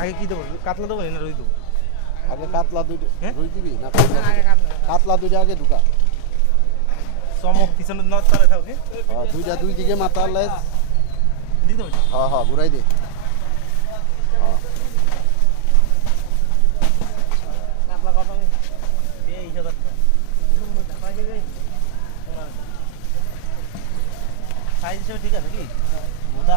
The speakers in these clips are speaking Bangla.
আগে কি দেবো? কাতলা দেবো না রুই দেবো? আগে কাতলা দুইটা হ্যাঁ? রুই দিবি না কাতলা দুইটা? আগে ঢুকা। চমক পিছনে নট তালে থাকবে হ্যাঁ, দুইটা দুই দিকে মাথা লেজ দিয়ে দেবো হ্যাঁ হ্যাঁ ঘুরাই দে। হ্যাঁ। কাতলা কত তেইশ হাজার সাইজ হিসেবে ঠিক আছে কি? মোটা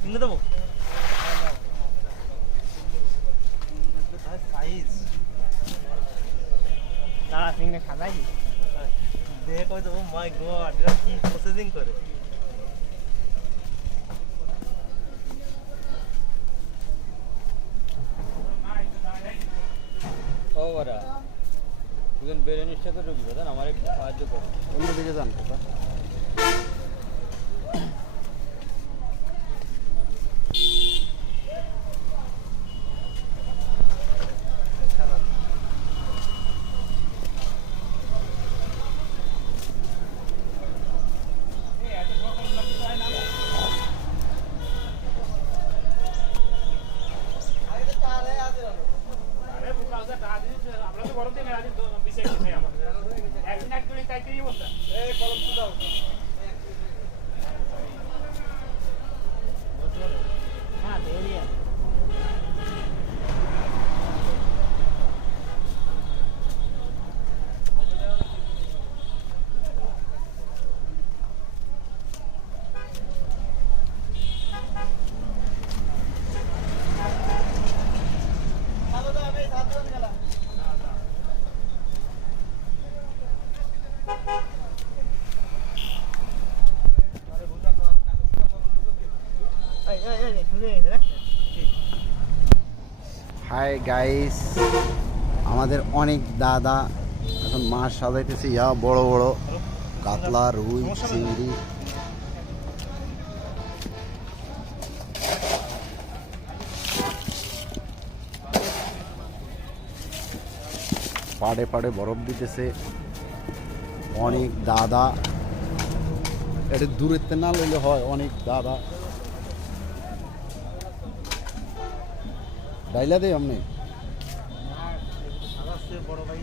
কিনে দেবো? দাঁড়া দেখে কই দেবো মাই গড এটা কি প্রসেসিং করে? ও বারা দুজন বেরেনির সাথে ঢুকবে জান আমার একটু সাহায্য করো। অন্যদিকে যান কোথা হ্যাঁ দেরি আছে এই এই এই শুনে গেছে রে হাই গাইস আমাদের অনেক দাদা এখন মাছ সাজাইতেছে। ইয়া বড় বড় কাতলা রুই চিংড়ি। পাড়ে পাড়ে বরফ দিতেছে। অনেক দাদা। এটা দূরের না লইলে হয়, অনেক দাদা। ডাইলা দেয় আপনি বড় ভাই